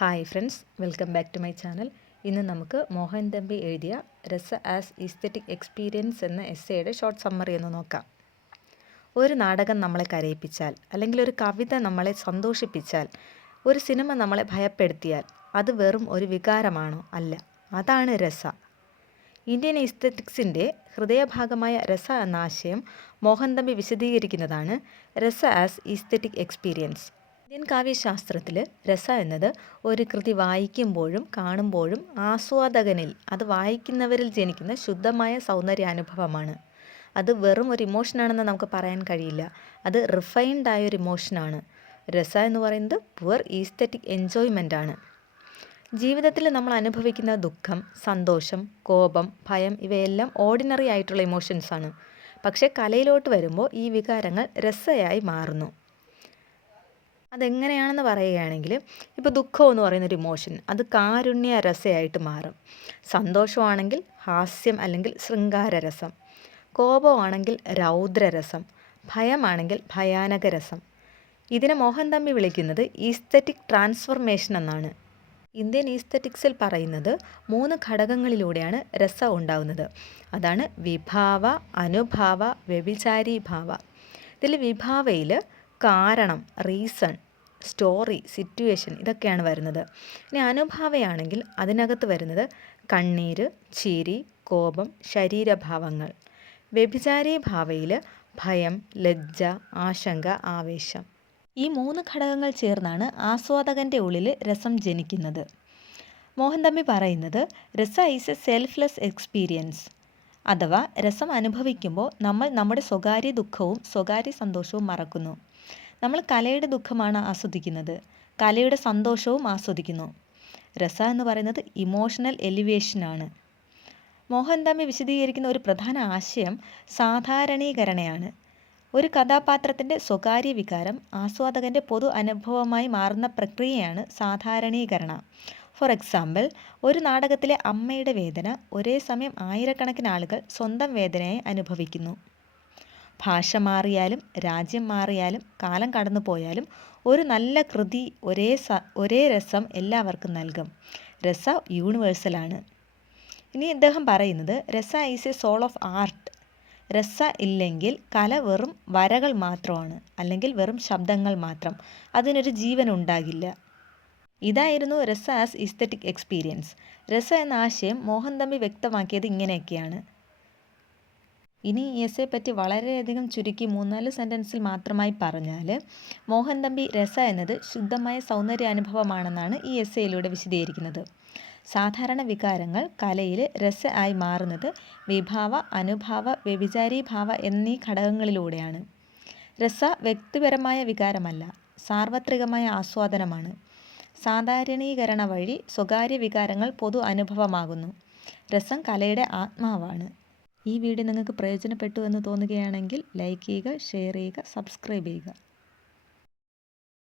Hi friends, welcome back to my channel. ഇന്ന് നമുക്ക് മോഹൻ തമ്പി എഴുതിയ രസ ആസ് ഈസ്തറ്റിക് എക്സ്പീരിയൻസ് എന്ന എസ്സേയുടെ ഷോർട്ട് സമ്മറി ഒന്ന് നോക്കാം. ഒരു നാടകം നമ്മളെ കരയിപ്പിച്ചാൽ, അല്ലെങ്കിൽ ഒരു കവിത നമ്മളെ സന്തോഷിപ്പിച്ചാൽ, ഒരു സിനിമ നമ്മളെ ഭയപ്പെടുത്തിയാൽ അത് വെറും ഒരു വികാരമാണോ? അല്ല, അതാണ് രസ. ഇന്ത്യൻ ഈസ്തറ്റിക്സിൻ്റെ ഹൃദയഭാഗമായ രസ എന്ന ആശയം മോഹൻ തമ്പി വിശദീകരിക്കുന്നതാണ് രസ ആസ് ഈസ്തറ്റിക് എക്സ്പീരിയൻസ്. ഇന്ത്യൻ കാവ്യശാസ്ത്രത്തിൽ രസ എന്നത് ഒരു കൃതി വായിക്കുമ്പോഴും കാണുമ്പോഴും ആസ്വാദകനിൽ, അത് വായിക്കുന്നവരിൽ ജനിക്കുന്ന ശുദ്ധമായ സൗന്ദര്യാനുഭവമാണ്. അത് വെറും ഒരു ഇമോഷനാണെന്ന് നമുക്ക് പറയാൻ കഴിയില്ല. അത് റിഫൈൻഡ് ആയ ഒരു ഇമോഷനാണ്. രസ എന്ന് പറയുന്നത് പ്യുവർ ഈസ്തറ്റിക് എൻജോയ്മെൻ്റ് ആണ്. ജീവിതത്തിൽ നമ്മൾ അനുഭവിക്കുന്ന ദുഃഖം, സന്തോഷം, കോപം, ഭയം ഇവയെല്ലാം ഓർഡിനറി ആയിട്ടുള്ള ഇമോഷൻസാണ്. പക്ഷേ കലയിലോട്ട് വരുമ്പോൾ ഈ വികാരങ്ങൾ രസയായി മാറുന്നു. അതെങ്ങനെയാണെന്ന് പറയുകയാണെങ്കിൽ, ഇപ്പോൾ ദുഃഖം എന്ന് പറയുന്നൊരു ഇമോഷൻ അത് കാരുണ്യ രസമായിട്ട് മാറും. സന്തോഷമാണെങ്കിൽ ഹാസ്യം അല്ലെങ്കിൽ ശൃംഗാരരസം, കോപമാണെങ്കിൽ രൗദ്രരസം, ഭയമാണെങ്കിൽ ഭയാനക രസം. ഇതിനെ മോഹൻ തമ്പി വിളിക്കുന്നത് ഈസ്തറ്റിക് ട്രാൻസ്ഫർമേഷൻ എന്നാണ്. ഇന്ത്യൻ ഈസ്തറ്റിക്സിൽ പറയുന്നത് 3 ഘടകങ്ങളിലൂടെയാണ് രസം ഉണ്ടാകുന്നത്. അതാണ് വിഭാവ, അനുഭാവ, വ്യഭിചാരീഭാവ. ഇതിൽ വിഭാവയിൽ കാരണം, റീസൺ, സ്റ്റോറി, സിറ്റുവേഷൻ ഇതൊക്കെയാണ് വരുന്നത്. ഇനി അനുഭാവയാണെങ്കിൽ അതിനകത്ത് വരുന്നത് കണ്ണീര്, ചിരി, കോപം, ശരീരഭാവങ്ങൾ. വ്യഭിചാരീഭാവയിൽ ഭയം, ലജ്ജ, ആശങ്ക, ആവേശം. ഈ 3 ഘടകങ്ങൾ ചേർന്നാണ് ആസ്വാദകൻ്റെ ഉള്ളിൽ രസം ജനിക്കുന്നത്. മോഹൻ തമ്പി പറയുന്നത് rasa is A selfless experience. അഥവാ രസം അനുഭവിക്കുമ്പോൾ നമ്മൾ നമ്മുടെ സ്വകാര്യ ദുഃഖവും സ്വകാര്യ സന്തോഷവും മറക്കുന്നു. നമ്മൾ കലയുടെ ദുഃഖമാണ് ആസ്വദിക്കുന്നത്, കലയുടെ സന്തോഷവും ആസ്വദിക്കുന്നു. രസ എന്ന് പറയുന്നത് ഇമോഷണൽ എലിവേഷനാണ്. മോഹൻ തമ്പി വിശദീകരിക്കുന്ന ഒരു പ്രധാന ആശയം സാധാരണീകരണയാണ്. ഒരു കഥാപാത്രത്തിൻ്റെ സ്വകാര്യ വികാരം ആസ്വാദകൻ്റെ പൊതു അനുഭവമായി മാറുന്ന പ്രക്രിയയാണ് സാധാരണീകരണ. ഫോർ എക്സാമ്പിൾ, ഒരു നാടകത്തിലെ അമ്മയുടെ വേദന ഒരേ സമയം ആയിരക്കണക്കിന് ആളുകൾ സ്വന്തം വേദനയായി അനുഭവിക്കുന്നു. ഭാഷ മാറിയാലും രാജ്യം മാറിയാലും കാലം കടന്നു പോയാലും ഒരു നല്ല കൃതി ഒരേ രസം എല്ലാവർക്കും നൽകും. രസ യൂണിവേഴ്സലാണ്. ഇനി ഇദ്ദേഹം പറയുന്നത് rasa is a soul of art. രസ ഇല്ലെങ്കിൽ കല വെറും വരകൾ മാത്രമാണ്, അല്ലെങ്കിൽ വെറും ശബ്ദങ്ങൾ മാത്രം. അതിനൊരു ജീവൻ ഉണ്ടാകില്ല. ഇതായിരുന്നു രസ ആസ് ഈസ്തറ്റിക് എക്സ്പീരിയൻസ്. രസ എന്ന ആശയം മോഹൻ തമ്പി വ്യക്തമാക്കിയത് ഇങ്ങനെയൊക്കെയാണ്. ഇനി ഈ എസ്സേ പറ്റി വളരെയധികം ചുരുക്കി 3-4 സെൻറ്റൻസിൽ മാത്രമായി പറഞ്ഞാൽ, മോഹൻ തമ്പി രസ എന്നത് ശുദ്ധമായ സൗന്ദര്യാനുഭവമാണെന്നാണ് ഈ എസ്സേയിലൂടെ വിശദീകരിക്കുന്നത്. സാധാരണ വികാരങ്ങൾ കലയിൽ രസ ആയി മാറുന്നത് വിഭാവ, അനുഭാവ, വ്യഭിചാരീഭാവ എന്നീ ഘടകങ്ങളിലൂടെയാണ്. രസ വ്യക്തിപരമായ വികാരമല്ല, സാർവത്രികമായ ആസ്വാദനമാണ്. സാധാരണീകരണ വഴി സ്വകാര്യ വികാരങ്ങൾ പൊതു അനുഭവമാകുന്നു. രസം കലയുടെ ആത്മാവാണ്. ഈ വീഡിയോ നിങ്ങൾക്ക് പ്രയോജനപ്പെട്ടു എന്ന് തോന്നുകയാണെങ്കിൽ ലൈക്ക് ചെയ്യുക, ഷെയർ ചെയ്യുക, സബ്സ്ക്രൈബ് ചെയ്യുക.